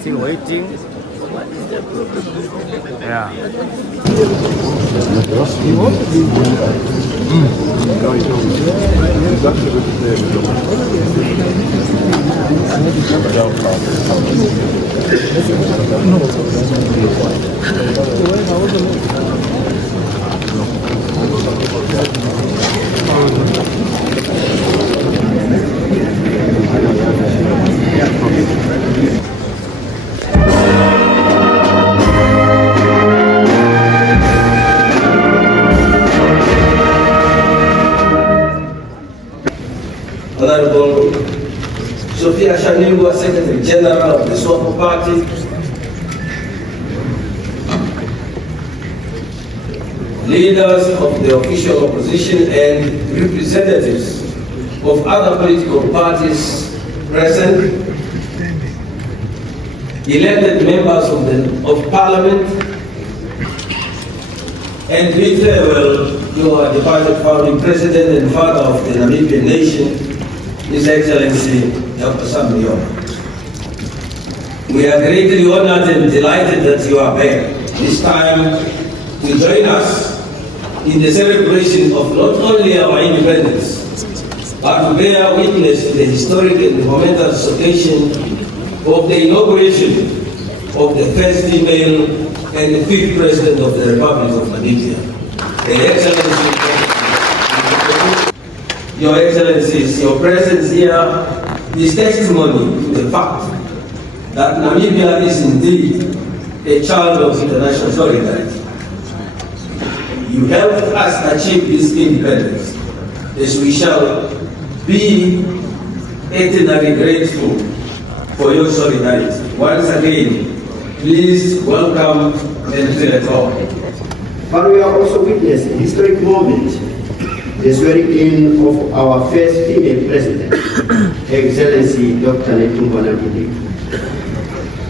still waiting. What is the problem? Yeah. Honorable Shoombe Shanyengana, Secretary General of the Swap Party, leaders of the official opposition and representatives of other political parties present, elected members of Parliament, and bid farewell to our departed founding president and father of the Namibian nation, His Excellency Netumbo Nandi-Ndaitwa. We are greatly honored and delighted that you are back, this time to join us in the celebration of not only our independence, but to bear witness to the historic and momentous occasion of the inauguration of the first female and the fifth president of the Republic of Namibia. Your Excellencies, your presence here is testimony to the fact that Namibia is indeed a child of international solidarity. You helped us achieve this independence, as we shall be eternally grateful for your solidarity. Once again, please welcome and feel at home. But we are also witnessing a historic moment, the swearing-in of our first female president, Excellency Dr. Netumbo Nandi-Ndaitwa.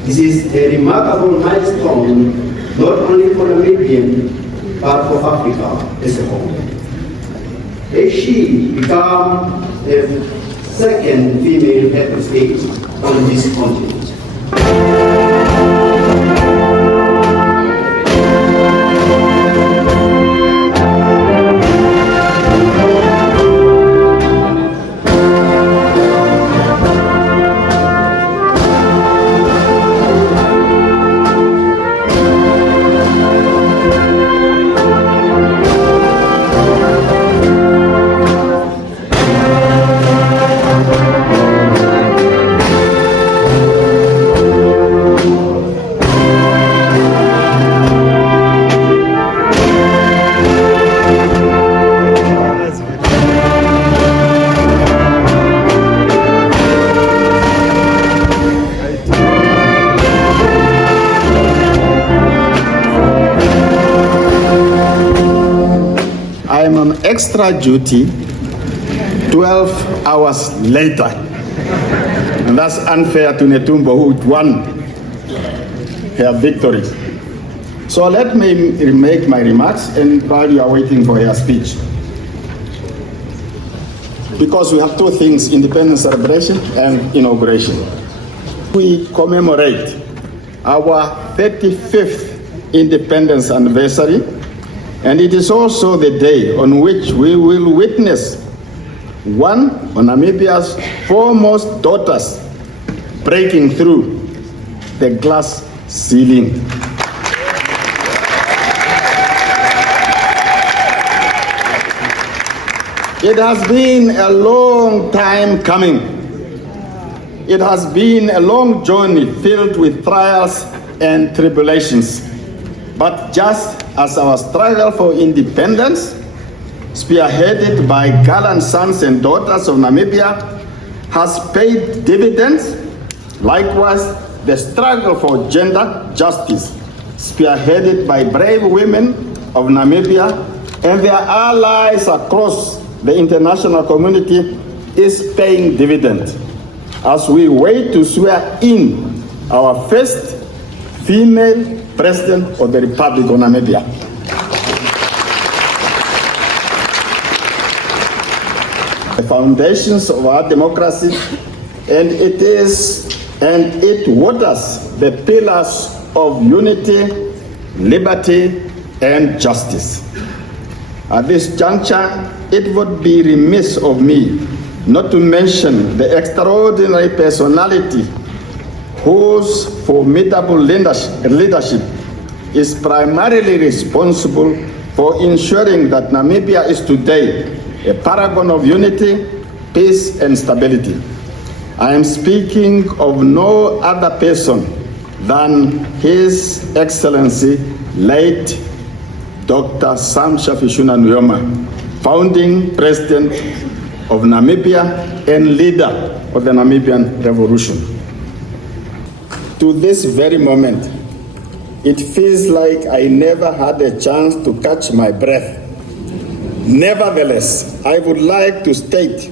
This is a remarkable milestone, not only for Namibia, but for Africa as a whole. As she became the second female head of state on this continent. Extra duty 12 hours later. And that's unfair to Netumbo, who won her victory. So let me make my remarks and while you are waiting for her speech. Because we have two things, independence celebration and inauguration. We commemorate our 35th independence anniversary, and it is also the day on which we will witness one of Namibia's foremost daughters breaking through the glass ceiling. It has been a long time coming. It has been a long journey filled with trials and tribulations. But just as our struggle for independence, spearheaded by gallant sons and daughters of Namibia, has paid dividends, likewise the struggle for gender justice, spearheaded by brave women of Namibia and their allies across the international community, is paying dividends as we wait to swear in our first female President of the Republic of Namibia. The foundations of our democracy, and it is and it waters the pillars of unity, liberty, and justice. At this juncture, it would be remiss of me not to mention the extraordinary personality whose formidable leadership is primarily responsible for ensuring that Namibia is today a paragon of unity, peace, and stability. I am speaking of no other person than His Excellency, late Dr. Sam Shafishuna Nujoma, founding president of Namibia and leader of the Namibian Revolution. To this very moment, it feels like I never had a chance to catch my breath. Nevertheless, I would like to state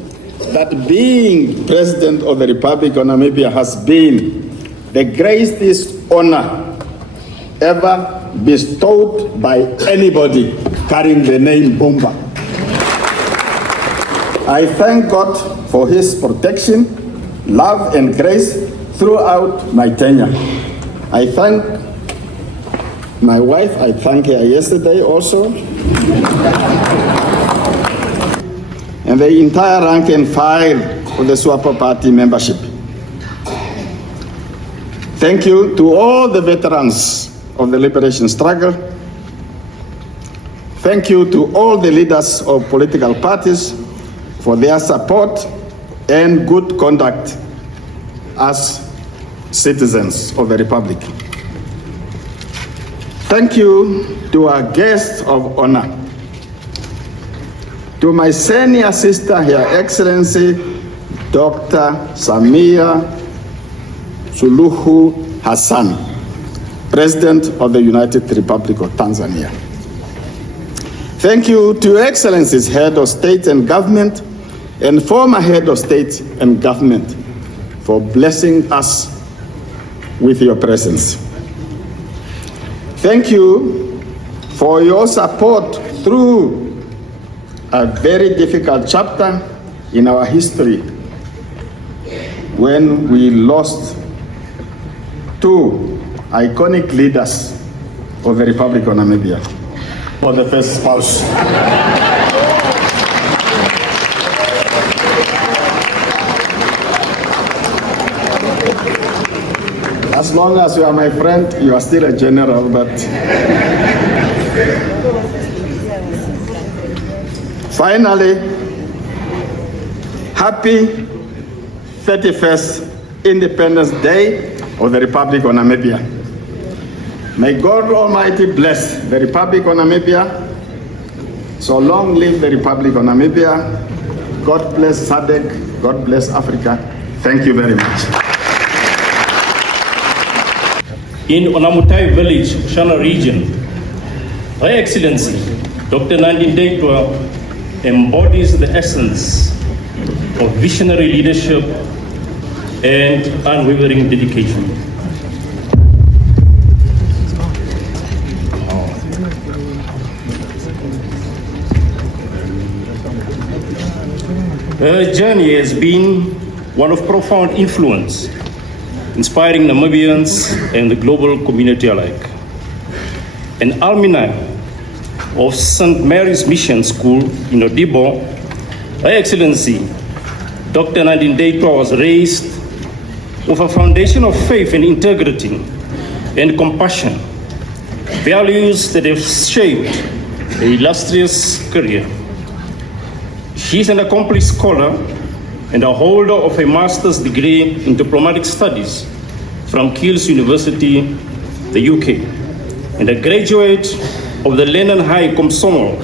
that being President of the Republic of Namibia has been the greatest honor ever bestowed by anybody carrying the name Bumba. I thank God for His protection, love, and grace throughout my tenure. I thank my wife, I thanked her yesterday also, and the entire rank and file of the SWAPO party membership. Thank you to all the veterans of the liberation struggle. Thank you to all the leaders of political parties for their support and good conduct as citizens of the Republic. Thank you to our guests of honor. To my senior sister, Her Excellency Dr. Samia Suluhu Hassan, President of the United Republic of Tanzania. Thank you to Your Excellencies, Head of State and Government, and former Head of State and Government, for blessing us with your presence. Thank you for your support through a very difficult chapter in our history when we lost two iconic leaders of the Republic of Namibia for the first spouse. As long as you are my friend, you are still a general, but finally, happy 31st Independence Day of the Republic of Namibia. May God Almighty bless the Republic of Namibia. So long live the Republic of Namibia. God bless SADC. God bless Africa. Thank you very much. In Onamutai village, Shana region, Her Excellency Dr. Nandi-Ndaitwa embodies the essence of visionary leadership and unwavering dedication. Her journey has been one of profound influence, inspiring Namibians and the global community alike. An alumni of St. Mary's Mission School in Odibo, Her Excellency Dr. Nandi-Ndaitwa was raised with a foundation of faith and integrity and compassion, values that have shaped an illustrious career. She is an accomplished scholar and a holder of a master's degree in diplomatic studies from King's University, the UK, and a graduate of the Lennon High Komsomol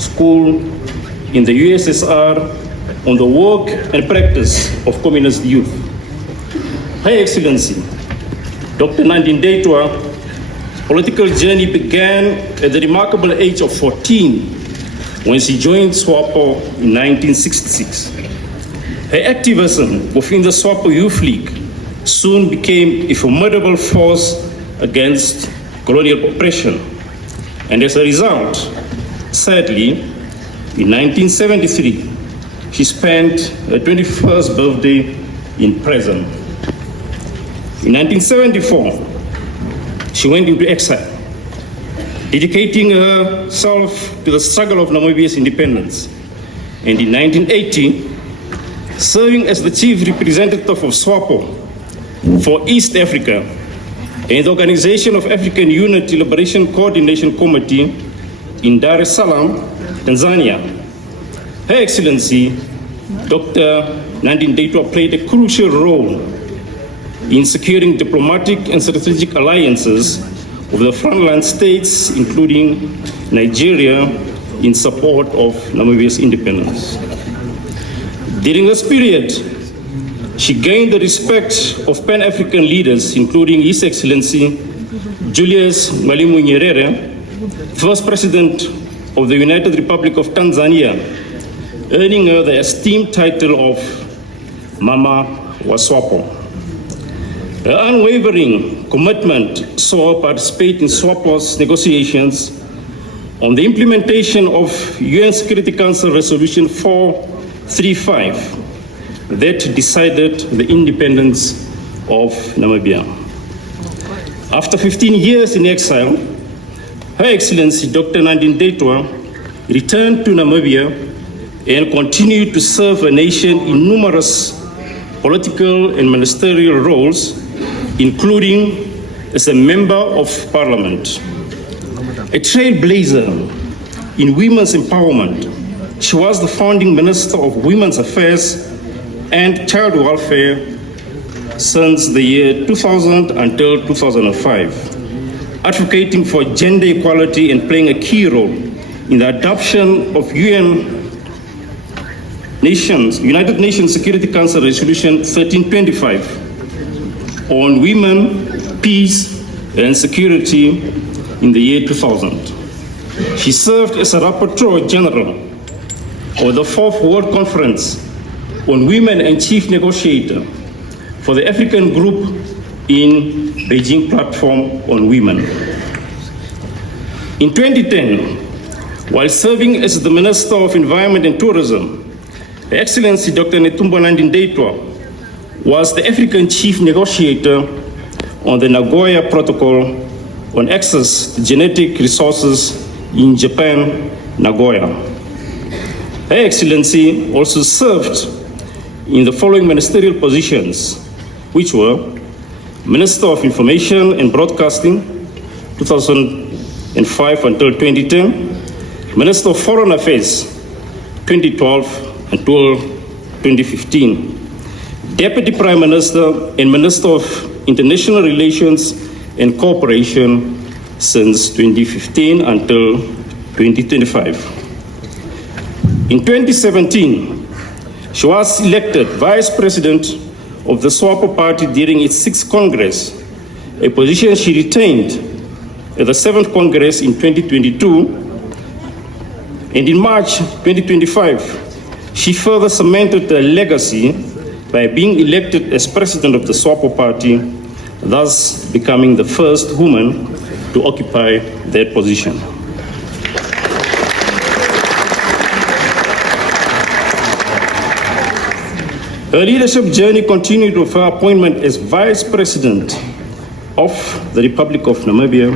School in the USSR on the work and practice of communist youth. Her Excellency Dr. Nandi-Ndaitwa's political journey began at the remarkable age of 14 when she joined SWAPO in 1966. Her activism within the SWAPO Youth League soon became a formidable force against colonial oppression. And as a result, sadly, in 1973, she spent her 21st birthday in prison. In 1974, she went into exile, dedicating herself to the struggle of Namibia's independence. And in 1980, serving as the chief representative of SWAPO for East Africa and the Organization of African Unity Liberation Coordination Committee in Dar es Salaam, Tanzania. Her Excellency, Dr. Nandi-Ndaitwa played a crucial role in securing diplomatic and strategic alliances with the frontline states, including Nigeria, in support of Namibia's independence. During this period, she gained the respect of Pan-African leaders, including His Excellency Julius Mwalimu Nyerere, first President of the United Republic of Tanzania, earning her the esteemed title of Mama wa SWAPO. Her unwavering commitment saw her participate in SWAPO's negotiations on the implementation of UN Security Council Resolution 435 that decided the independence of Namibia. After 15 years in exile, Her Excellency Dr. Nandi-Ndaitwa returned to Namibia and continued to serve the nation in numerous political and ministerial roles, including as a member of parliament. A trailblazer in women's empowerment, she was the founding Minister of Women's Affairs and Child Welfare since the year 2000 until 2005, advocating for gender equality and playing a key role in the adoption of United Nations Security Council Resolution 1325 on women, peace, and security in the year 2000. She served as a Rapporteur General of the 4th World Conference on Women and Chief Negotiator for the African Group in Beijing Platform on Women. In 2010, while serving as the Minister of Environment and Tourism, Her Excellency Dr. Netumbo Nandi-Ndaitwa was the African Chief Negotiator on the Nagoya Protocol on access to genetic resources in Japan, Nagoya. Her Excellency also served in the following ministerial positions, which were Minister of Information and Broadcasting, 2005 until 2010, Minister of Foreign Affairs, 2012 until 2015, Deputy Prime Minister and Minister of International Relations and Cooperation since 2015 until 2025. In 2017, she was elected Vice President of the SWAPO Party during its 6th Congress, a position she retained at the 7th Congress in 2022. And in March 2025, she further cemented her legacy by being elected as President of the SWAPO Party, thus becoming the first woman to occupy that position. Her leadership journey continued with her appointment as Vice President of the Republic of Namibia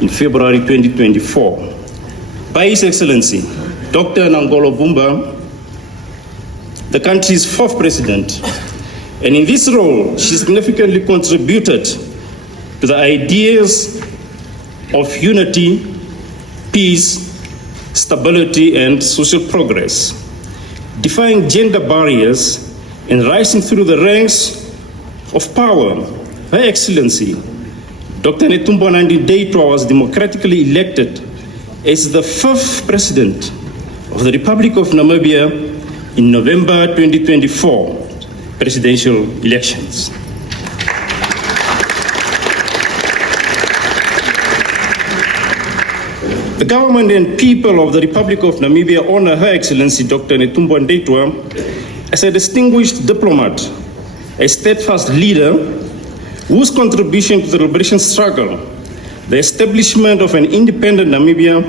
in February 2024 by His Excellency Dr. Nangolo Bumba, the country's 4th President. And in this role, she significantly contributed to the ideas of unity, peace, stability, and social progress, defying gender barriers and rising through the ranks of power. Her Excellency, Dr. Netumbo Nandi-Ndaitwa was democratically elected as the 5th President of the Republic of Namibia in November 2024 presidential elections. The government and people of the Republic of Namibia honor Her Excellency Dr. Netumbo Nandi-Ndaitwa as a distinguished diplomat, a steadfast leader whose contribution to the liberation struggle, the establishment of an independent Namibia,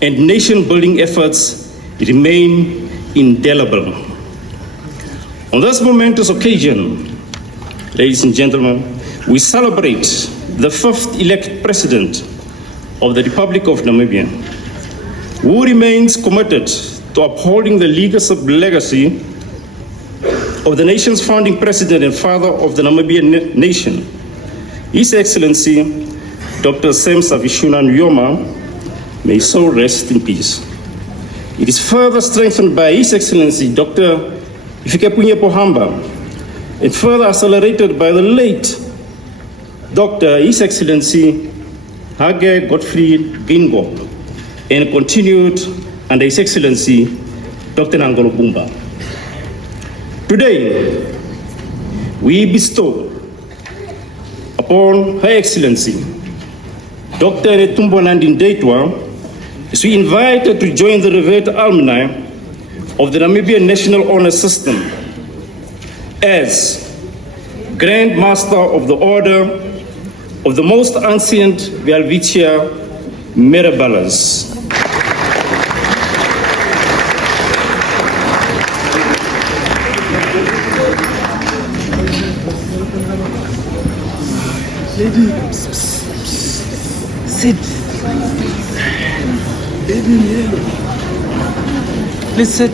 and nation-building efforts remain indelible. On this momentous occasion, ladies and gentlemen, we celebrate the 5th elected President of the Republic of Namibia, who remains committed to upholding the legacy of the nation's founding President and father of the Namibian nation, His Excellency Dr. Sam Savishuna Nujoma. May his soul rest in peace. It is further strengthened by His Excellency Dr. Hifikepunye Pohamba and further accelerated by the late Dr. His Excellency Hage Gottfried Gingo and continued under His Excellency Dr. Nangolo Bumba. Today, we bestow upon Her Excellency Dr. Netumbo Nandi-Ndaitwa, as we invite her to join the revered alumni of the Namibian National Honor System as Grand Master of the Order of the Most Ancient Welwitschia Mirabilis. Lady, sit. Baby, please sit.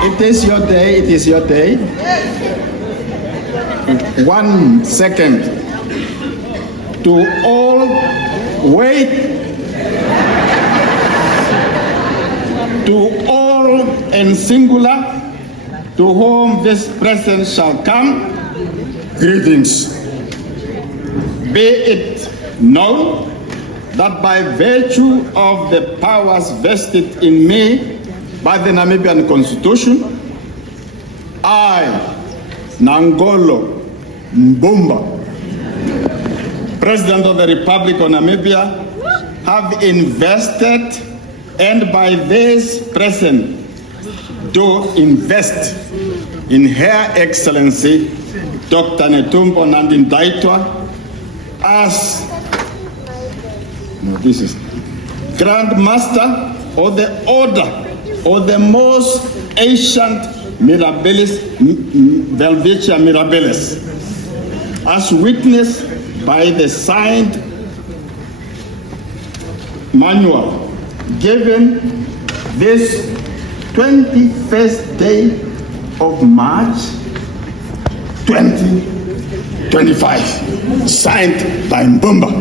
It is your day, it is your day. 1 second. To all wait. To all and singular, to whom this present shall come, greetings. Be it known that by virtue of the powers vested in me by the Namibian Constitution, I, Nangolo Mbumba, President of the Republic of Namibia, have invested and by this present do invest in Her Excellency Dr. Netumbo Nandi-Ndaitwa as Grand Master of the Order of the Most Ancient Mirabilis, Welwitschia Mirabilis, as witnessed by the signed manual given this 21st day of March 2025, signed by Mbumba.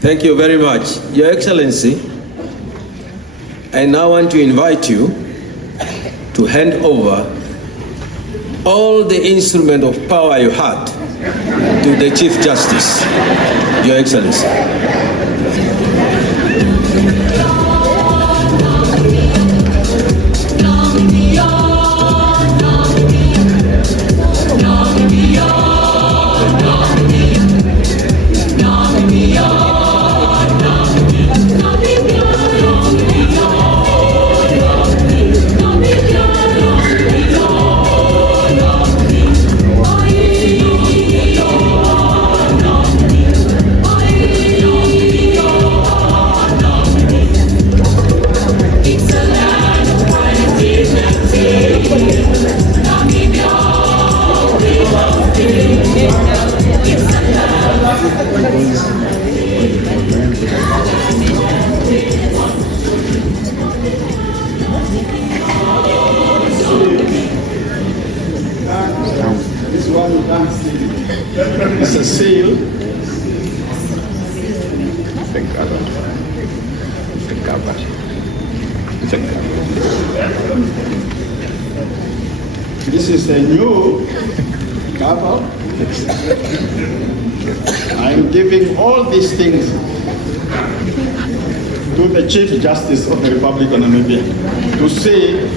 Thank you very much. Your Excellency, I now want to invite you to hand over all the instrument of power you had to the Chief Justice, Your Excellency. This one you can't see. It's a seal. The cover. The cover. The cover. This is a new cover. I'm giving all these things to the Chief Justice of the Republic of Namibia to see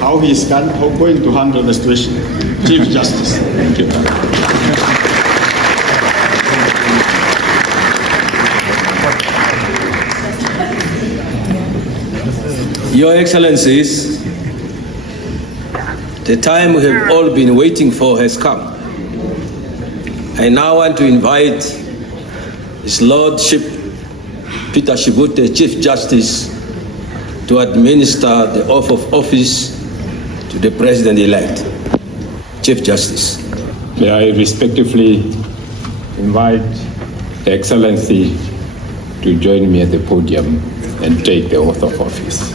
how he is going to handle the situation. Chief Justice. Thank you. Your Excellencies, the time we have all been waiting for has come. I now want to invite His Lordship Peter Shibute, Chief Justice, to administer the oath of office to the President-elect. Chief Justice. May I respectfully invite the Excellency to join me at the podium and take the oath of office.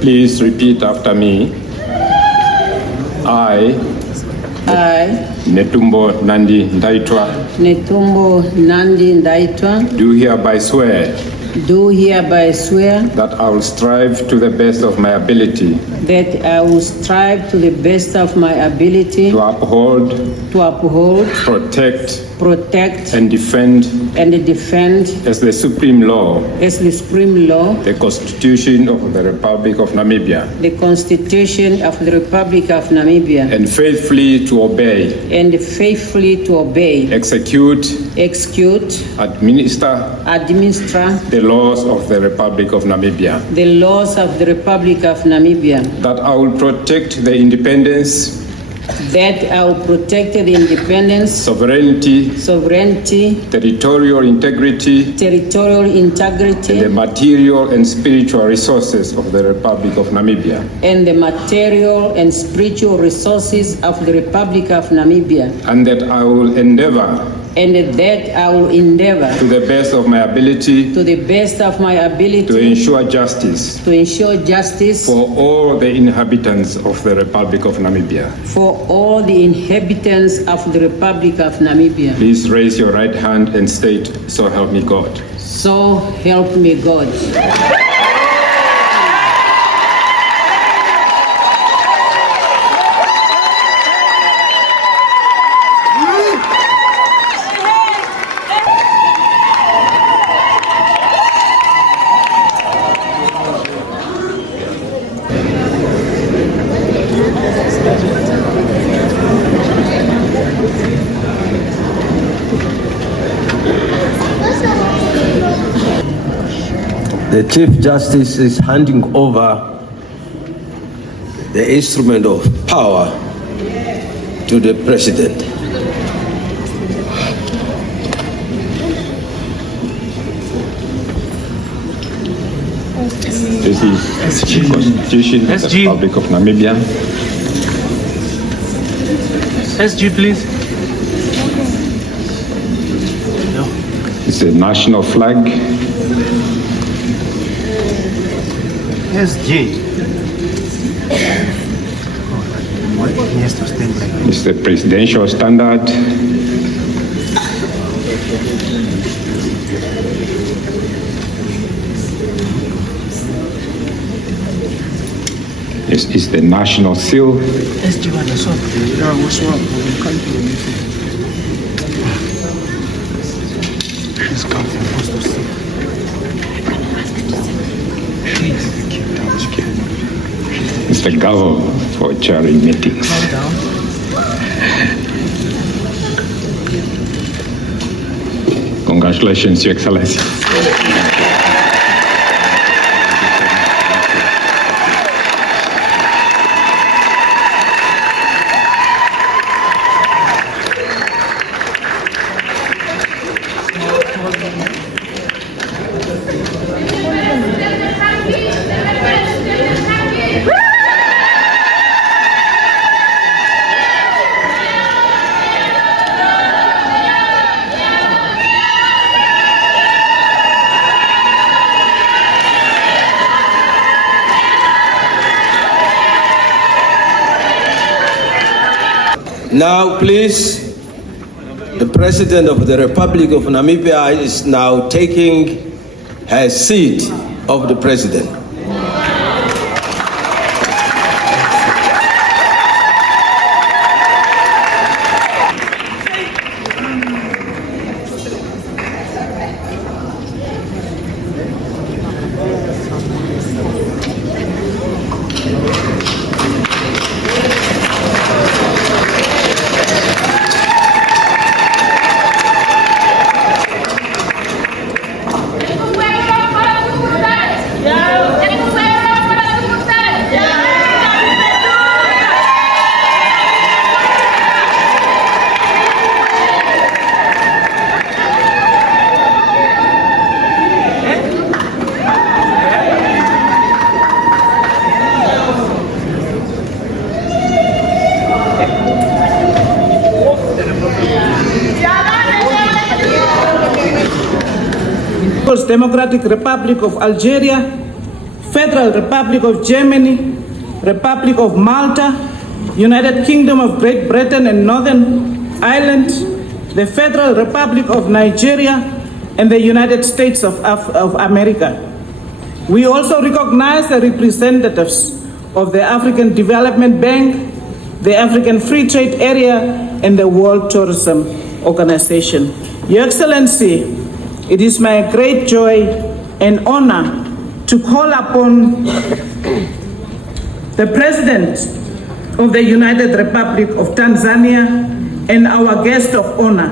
Please repeat after me. I, Netumbo Nandi-Ndaitwa, do hereby swear that I will strive to the best of my ability to uphold, protect, and defend as the supreme law the Constitution of the Republic of Namibia, and faithfully to obey, execute, administer the laws of the Republic of Namibia, that I will protect the independence, sovereignty, territorial integrity, and the material and spiritual resources of the Republic of Namibia, and that I will endeavor to the best of my ability to ensure justice for all the inhabitants of the Republic of Namibia. Please raise your right hand and state, "So help me God." So help me God. the Chief Justice is handing over the instrument of power to the President. This is the Constitution of the Republic of Namibia. SG, please. It's the national flag. SG. It's the presidential standard. It's the national seal. SG, It's the gavel for chairing meetings. Congratulations, Your Excellency. Now, please, the President of the Republic of Namibia is now taking her seat of the President. Democratic Republic of Algeria, Federal Republic of Germany, Republic of Malta, United Kingdom of Great Britain and Northern Ireland, the Federal Republic of Nigeria, and the United States of America. We also recognize the representatives of the African Development Bank, the African Free Trade Area, and the World Tourism Organization. Your Excellency, it is my great joy and honor to call upon the President of the United Republic of Tanzania and our guest of honor,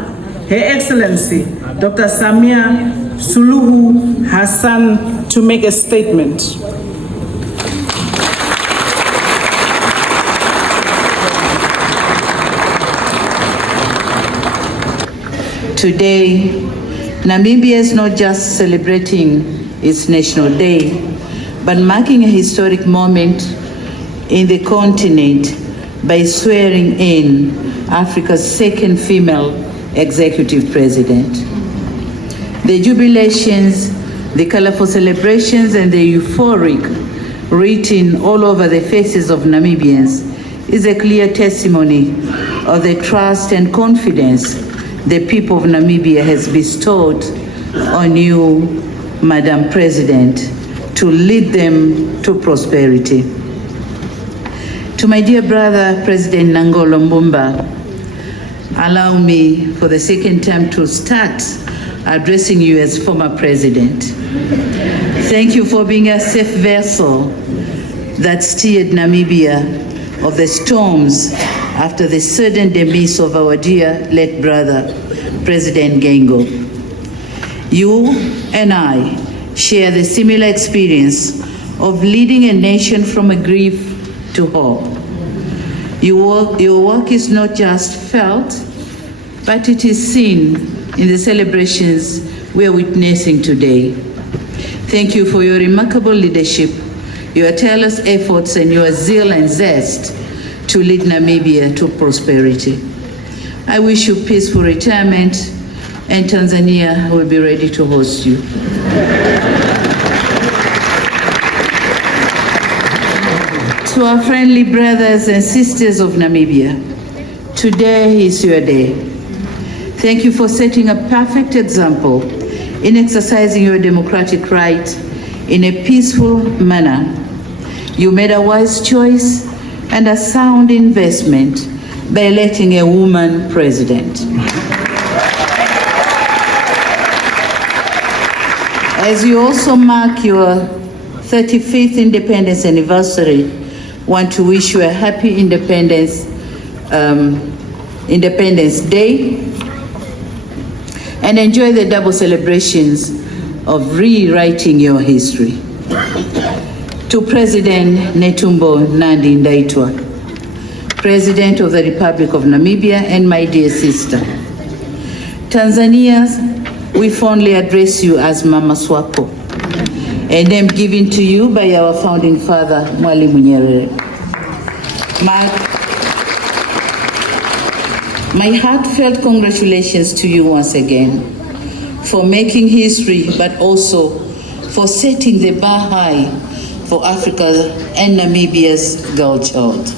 Her Excellency Dr. Samia Suluhu Hassan, to make a statement. Today, Namibia is not just celebrating its National Day, but marking a historic moment in the continent by swearing in Africa's second female executive president. The jubilations, the colorful celebrations, and the euphoric written all over the faces of Namibians is a clear testimony of the trust and confidence the people of Namibia has bestowed on you, Madam President, to lead them to prosperity. To my dear brother, President Nangolo Mbumba, allow me for the second time to start addressing you as former president. Thank you for being a safe vessel that steered Namibia of the storms after the sudden demise of our dear late brother, President Gengo. You and I share the similar experience of leading a nation from a grief to hope. Your work is not just felt, but it is seen in the celebrations we are witnessing today. Thank you for your remarkable leadership, your tireless efforts, and your zeal and zest to lead Namibia to prosperity. I wish you peaceful retirement, and Tanzania will be ready to host you. To our friendly brothers and sisters of Namibia, today is your day. Thank you for setting a perfect example in exercising your democratic right in a peaceful manner. You made a wise choice and a sound investment by electing a woman president. As you also mark your 35th independence anniversary, want to wish you a happy Independence Day, and enjoy the double celebrations of rewriting your history. To President Netumbo Nandi-Ndaitwa, President of the Republic of Namibia, and my dear sister, Tanzania, we fondly address you as Mama Swapo, a name given to you by our founding father, Mwalimu Nyerere. My heartfelt congratulations to you once again for making history, but also for setting the bar high for Africa and Namibia's girl child.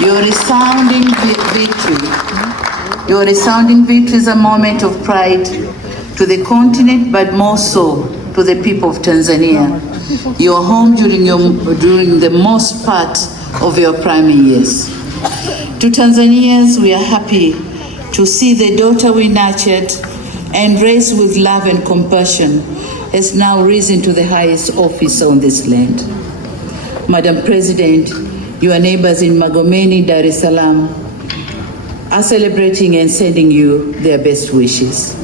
Your resounding victory is a moment of pride to the continent, but more so to the people of Tanzania, your home during the most part of your primary years. To Tanzanians, we are happy to see the daughter we nurtured and raised with love and compassion has now risen to the highest office on this land. Madam President, your neighbors in Magomeni, Dar es Salaam, are celebrating and sending you their best wishes.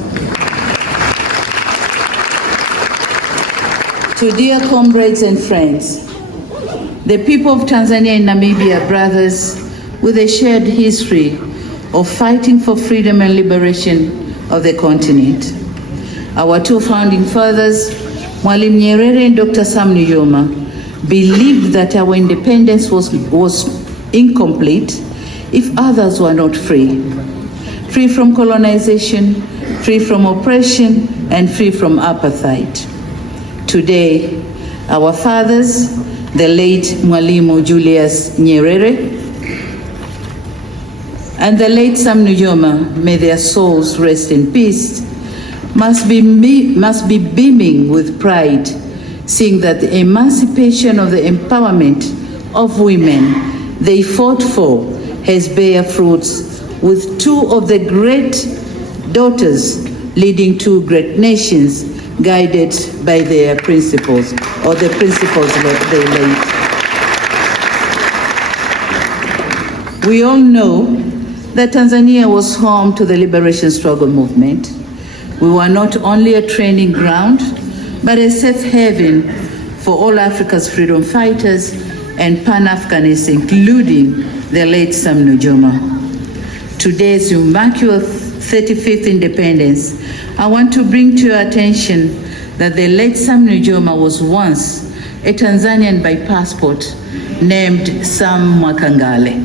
To dear comrades and friends, the people of Tanzania and Namibia are brothers with a shared history of fighting for freedom and liberation of the continent. Our two founding fathers, Mwalimu Nyerere and Dr. Sam Nujoma, believed that our independence was incomplete if others were not free. Free from colonization, free from oppression, and free from apartheid. Today, our fathers, the late Mwalimu Julius Nyerere and the late Sam Nujoma, may their souls rest in peace, must be beaming with pride, seeing that the emancipation of the empowerment of women they fought for has bear fruits, with two of the great daughters leading two great nations, guided by their principles, or the principles that they laid. We all know that Tanzania was home to the liberation struggle movement. We were not only a training ground, but a safe haven for all Africa's freedom fighters and Pan-Africanists, including the late Sam Nujoma. Today, as you mark your 35th independence, I want to bring to your attention that the late Sam Nujoma was once a Tanzanian by passport named Sam Mwakangale.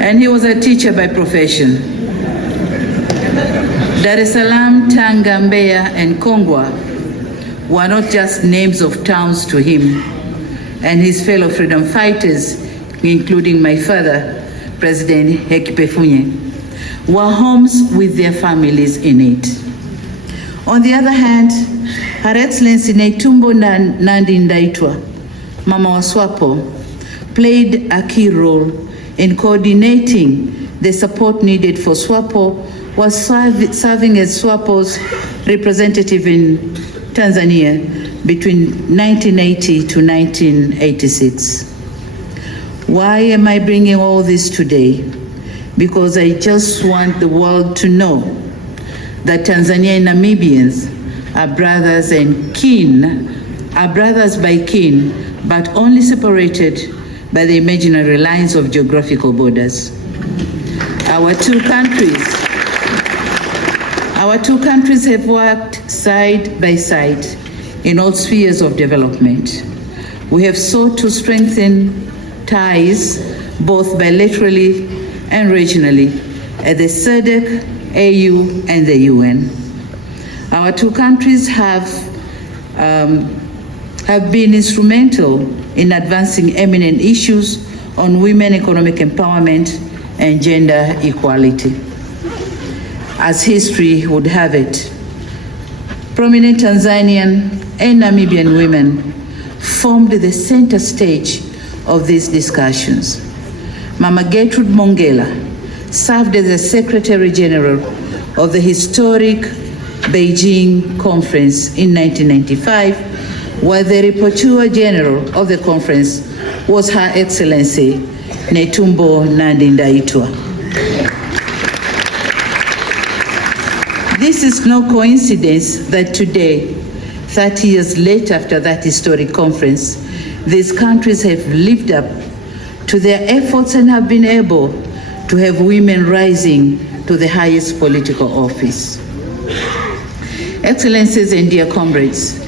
And he was a teacher by profession. Dar es Salaam, Tanga, Mbeya, and Kongwa were not just names of towns to him and his fellow freedom fighters, including my father, President Hakainde, were homes with their families in it. On the other hand, Her Excellency Netumbo Nandi-Ndaitwa, Mama Waswapo, played a key role in coordinating the support needed for SWAPO, was serving as SWAPO's representative in Tanzania between 1980 to 1986. Why am I bringing all this today? because I just want the world to know that Tanzania and Namibians are brothers and kin, are brothers by kin, but only separated by the imaginary lines of geographical borders. Our two countries have worked side by side in all spheres of development. We have sought to strengthen ties both bilaterally and regionally at the SADC, AU, and the UN. Our two countries have been instrumental in advancing eminent issues on women economic empowerment and gender equality. As history would have it, prominent Tanzanian and Namibian women formed the center stage of these discussions. Mama Gertrude Mongela served as the Secretary General of the historic Beijing Conference in 1995, while the Rapporteur General of the conference was Her Excellency Netumbo Nandi-Ndaitwa. This is no coincidence that today, 30 years later after that historic conference, these countries have lived up to their efforts and have been able to have women rising to the highest political office. Excellencies and dear comrades,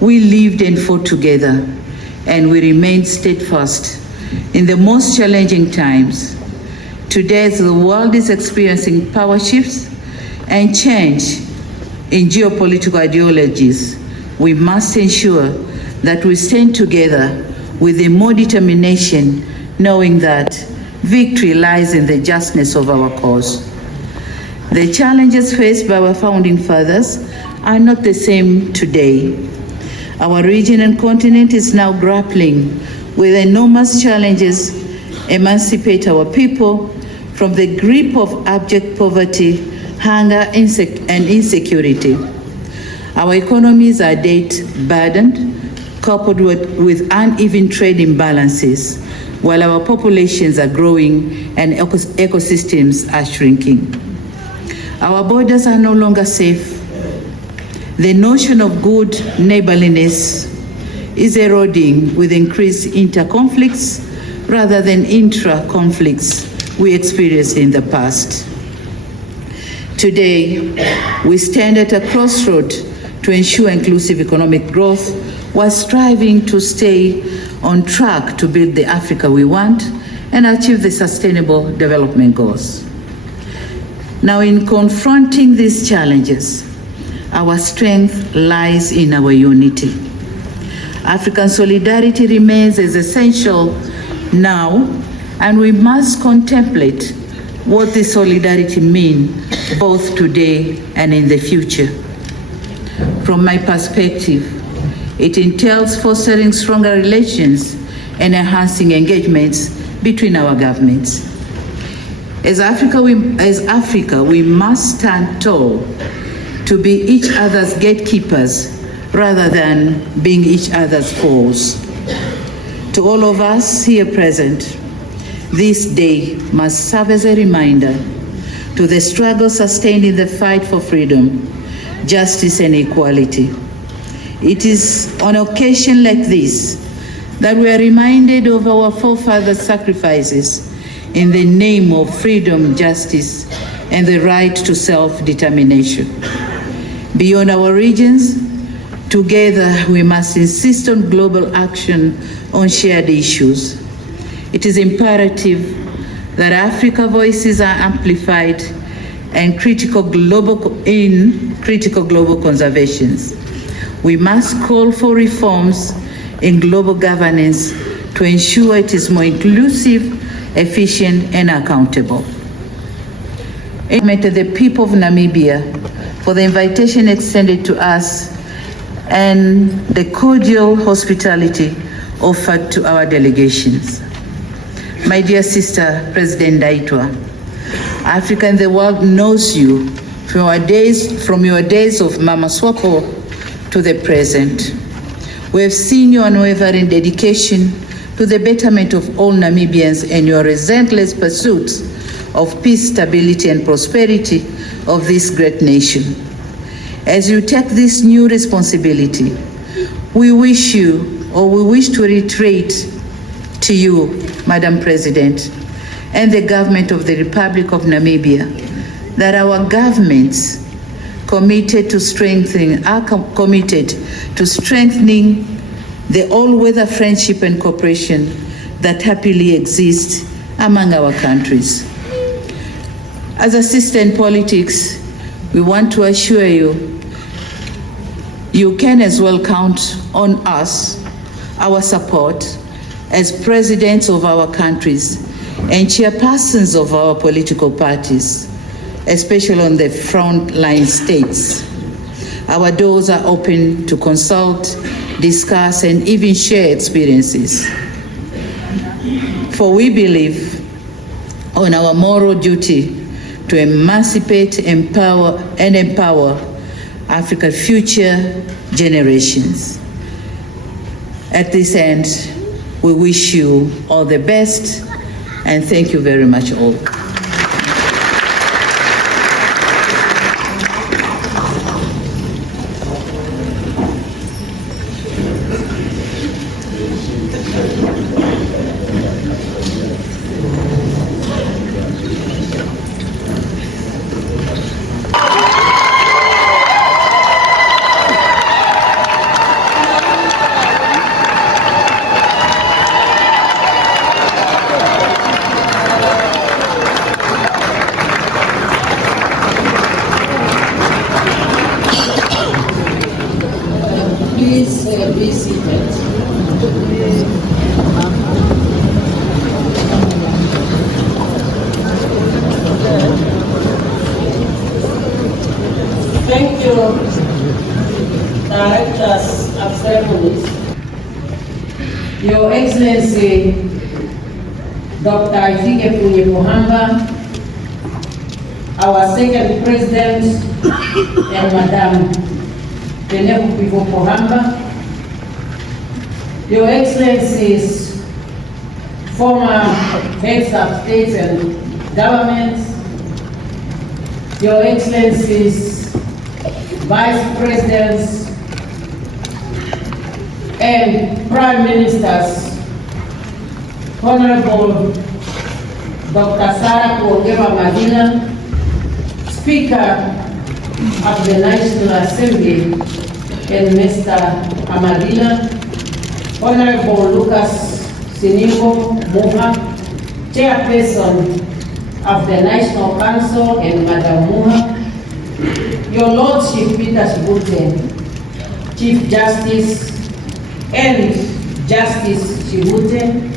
we lived and fought together, and we remained steadfast in the most challenging times. Today, as the world is experiencing power shifts and change in geopolitical ideologies, we must ensure that we stand together with more determination, knowing that victory lies in the justness of our cause. The challenges faced by our founding fathers are not the same today. Our region and continent is now grappling with enormous challenges, emancipate our people from the grip of abject poverty, hunger, and insecurity. Our economies are debt-burdened, coupled with uneven trade imbalances, while our populations are growing and ecosystems are shrinking. Our borders are no longer safe. The notion of good neighborliness is eroding with increased inter-conflicts rather than intra-conflicts we experienced in the past. Today, we stand at a crossroad to ensure inclusive economic growth while striving to stay on track to build the Africa we want and achieve the Sustainable Development Goals. Now, in confronting these challenges, our strength lies in our unity. African solidarity remains as essential now, and we must contemplate what this solidarity means both today and in the future. From my perspective, it entails fostering stronger relations and enhancing engagements between our governments. As Africa, we must stand tall to be each other's gatekeepers rather than being each other's foes. To all of us here present, this day must serve as a reminder to the struggle sustained in the fight for freedom, justice, and equality. It is on occasion like this that we are reminded of our forefathers' sacrifices in the name of freedom, justice, and the right to self-determination. Beyond our regions, together we must insist on global action on shared issues. It is imperative that Africa's voices are amplified and critical global conservations. We must call for reforms in global governance to ensure it is more inclusive, efficient, and accountable. I thank the people of Namibia for the invitation extended to us and the cordial hospitality offered to our delegations. My dear sister, President Ndaitwa, Africa and the world knows you from your days of Mama Swako to the present. We have seen your unwavering dedication to the betterment of all Namibians and your relentless pursuit of peace, stability, and prosperity of this great nation. As you take this new responsibility, we wish to reiterate to you, Madam President, and the government of the Republic of Namibia, that our governments are committed to strengthening the all-weather friendship and cooperation that happily exists among our countries. As a sister in politics, we want to assure you, you can as well count on us, our support, as presidents of our countries and chairpersons of our political parties, especially on the frontline states. Our doors are open to consult, discuss, and even share experiences. For we believe on our moral duty to emancipate, empower Africa's future generations. At this end, we wish you all the best, and thank you very much all. Please be seated. Thank you, Directors of Ceremonies. Your Excellency, Dr. Ifikepunye Pohamba, our second President, and Madam Netumbo Pohamba, Your Excellencies, former heads of states and governments, Your Excellencies, Vice Presidents, and Prime Ministers, Honorable Dr. Sarah Madina, Speaker of the National Assembly, and Mr. Amadina, Honorable Lucas Sinimbo Muha, Chairperson of the National Council, and Madam Muha, Your Lordship Peter Shibute, Chief Justice, and Justice Shibute,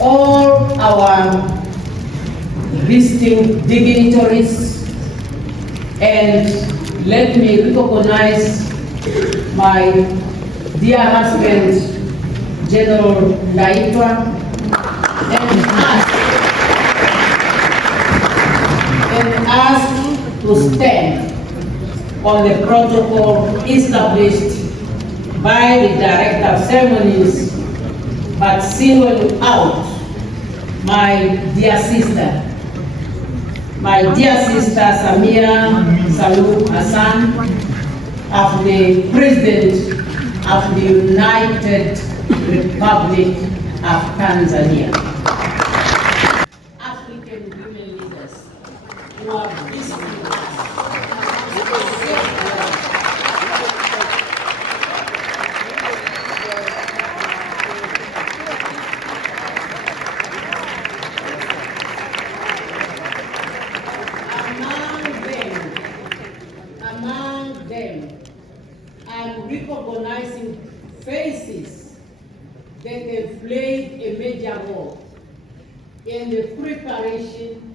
all our visiting dignitaries, and let me recognize my dear husband, General Ndaitwa, and ask to stand on the protocol established by the Director of Ceremonies, but single out my dear sister Samia Suluhu Hassan, of the President of the United Republic of Tanzania. African women leaders who are visiting us. Among them, I'm recognizing faces that have played a major role in the preparation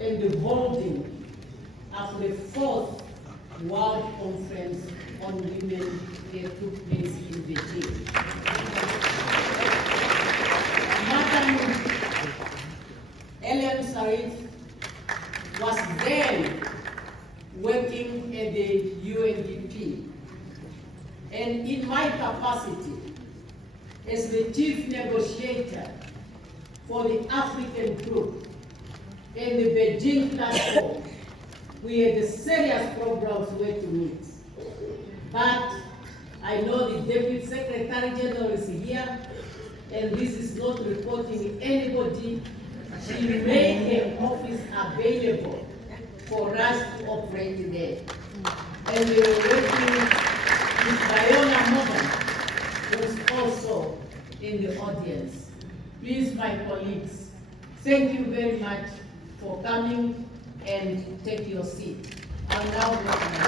and the voting of the 4th World Conference on Women that took place in Beijing. Madam Ellen Sirleaf was then working at the UNDP. And in my capacity as the chief negotiator for the African group and the Beijing platform, we had serious problems where to meet. But I know the Deputy Secretary General is here, and this is not reporting anybody. She made her office available for us to operate there. And we were waiting with Viola Morgan, who is also in the audience. Please, my colleagues, thank you very much for coming and take your seat. I'll now go to my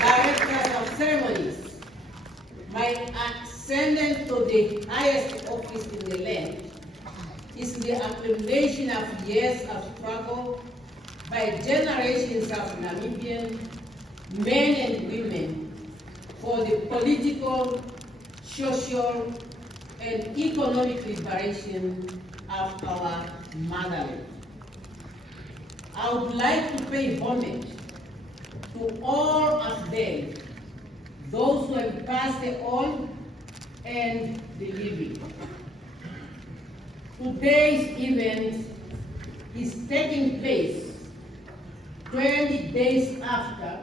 Director of Ceremonies, my ascendant to the highest office in the land is the accumulation of years of struggle by generations of Namibian men and women for the political, social, and economic liberation of our motherland. I would like to pay homage to all of them, those who have passed on and the living. Today's event is taking place 20 days after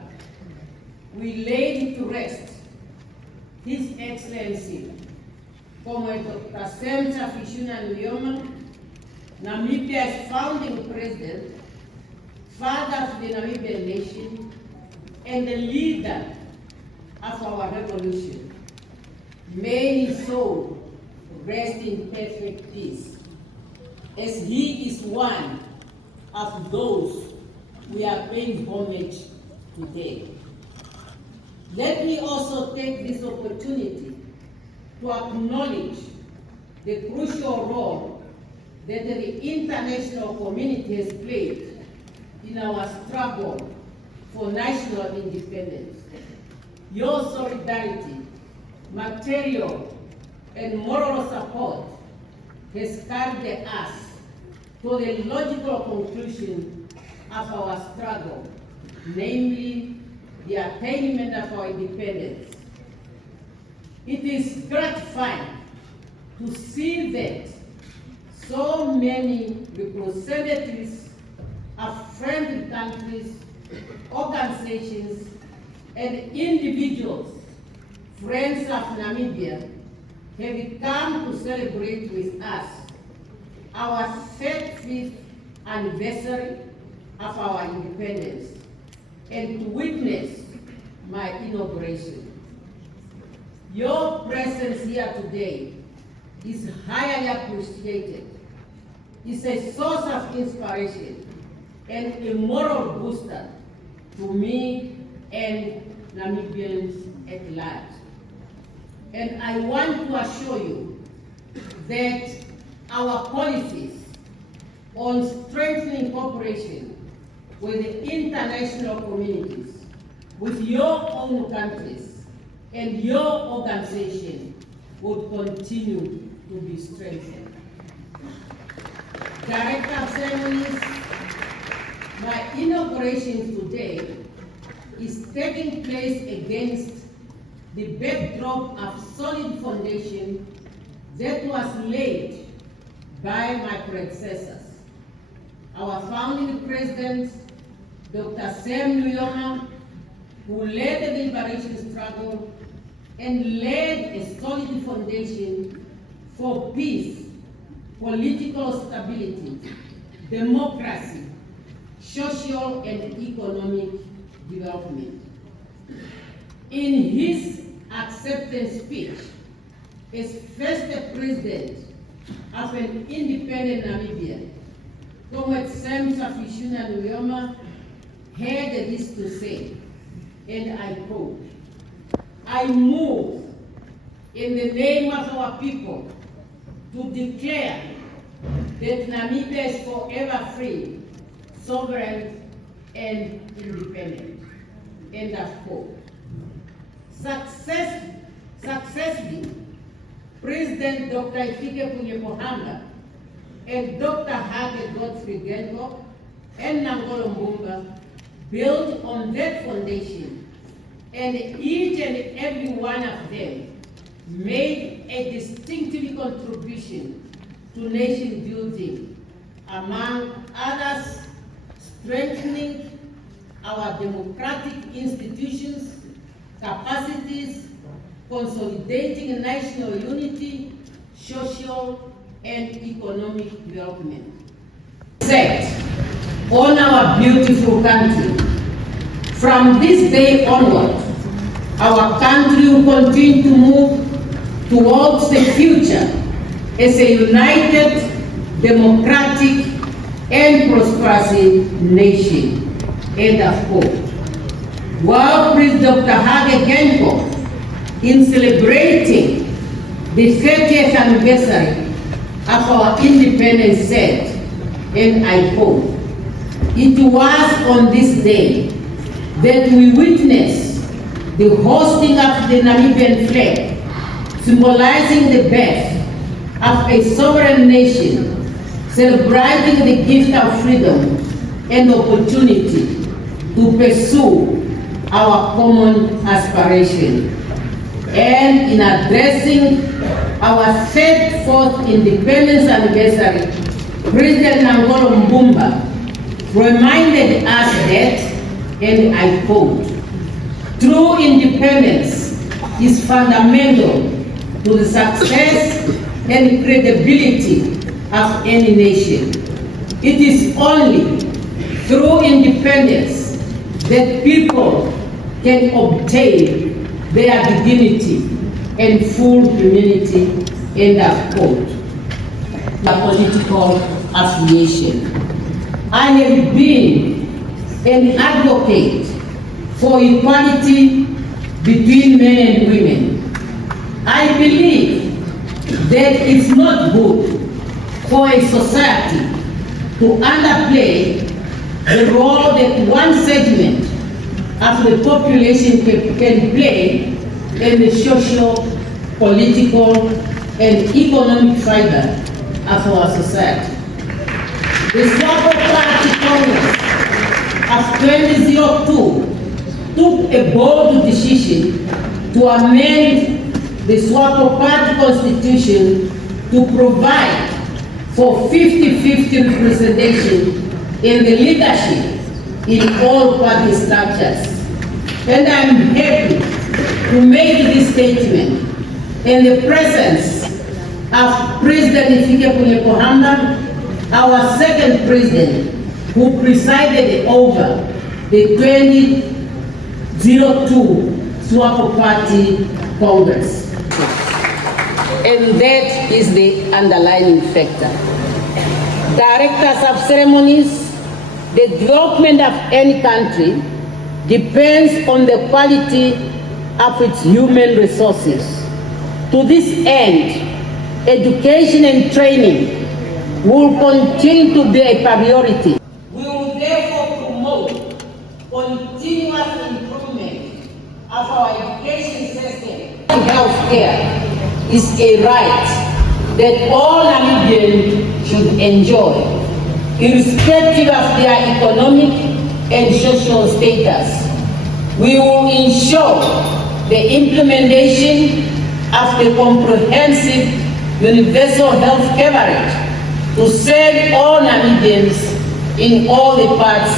we laid to rest His Excellency Comrade Dr. Sam Shafishuna Nuyoma, Namibia's founding president, father of the Namibian nation, and the leader of our revolution. May his soul rest in perfect peace, as he is one of those we are paying homage today. Let me also take this opportunity to acknowledge the crucial role that the international community has played in our struggle for national independence. Your solidarity, material, and moral support has carried us to the logical conclusion of our struggle, namely the attainment of our independence. It is gratifying to see that so many representatives of friendly countries, organizations, and individuals, friends of Namibia, have come to celebrate with us our 35th anniversary of our independence and to witness my inauguration. Your presence here today is highly appreciated. It's a source of inspiration and a moral booster to me and Namibians at large. And I want to assure you that our policies on strengthening cooperation with the international communities, with your own countries, and your organization would continue to be strengthened. Director of Ceremonies, my inauguration today is taking place against the backdrop of solid foundation that was laid by my predecessors. Our founding president, Dr. Sam Nuyoma, who led the liberation struggle and laid a solid foundation for peace, political stability, democracy, social and economic development. In his acceptance speech as first president of an independent Namibia, Comrade Sam Shafishuna Nuyoma had this to say, and I quote, "I move in the name of our people to declare that Namibia is forever free, sovereign, and independent." End of quote. Successfully, President Dr. Hifikepunye Pohamba and Dr. Hage Godfrey Geingob and Nangolo Mbumba built on that foundation, and each and every one of them made a distinctive contribution to nation building, among others, strengthening our democratic institutions, capacities, consolidating national unity, social and economic development. Set on our beautiful country. From this day onward, our country will continue to move towards the future as a united, democratic, and prosperous nation. End of quote. While President Dr. Hage Geingob, in celebrating the 30th anniversary of our independence, said, and I quote, "It was on this day that we witnessed the hosting of the Namibian flag, symbolizing the birth of a sovereign nation, celebrating the gift of freedom and opportunity to pursue our common aspiration." And in addressing our 34th independence anniversary, President Nangolo Mbumba reminded us that, and I quote, "True independence is fundamental to the success and credibility of any nation. It is only through independence that people can obtain their dignity and full humanity." End of quote. A political affiliation. I have been an advocate for equality between men and women. I believe that it's not good for a society to underplay the role that one segment of the population can play in the social, political, and economic fiber of our society. The SWAPO Party Congress of 2002 took a bold decision to amend the SWAPO Party Constitution to provide for 50-50 representation in the leadership in all party structures. And I'm happy to make this statement in the presence of President Hifikepunye Pohamba, our second president, who presided over the 2002 SWAPO Party Congress. And that is the underlying factor. Directors of ceremonies, the development of any country depends on the quality of its human resources. To this end, education and training will continue to be a priority. We will therefore promote continuous improvement of our education system. Healthcare is a right that all Namibians should enjoy, irrespective of their economic and social status. We will ensure the implementation of the comprehensive universal health coverage to serve all Namibians in all the parts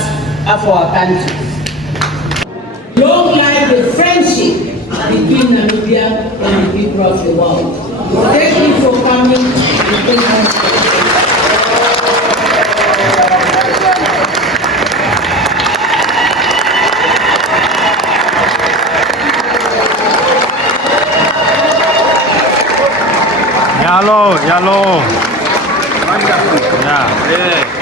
of our country. Long live the friendship between Namibia and the people of the world. Thank you for coming. Yellow. Yeah.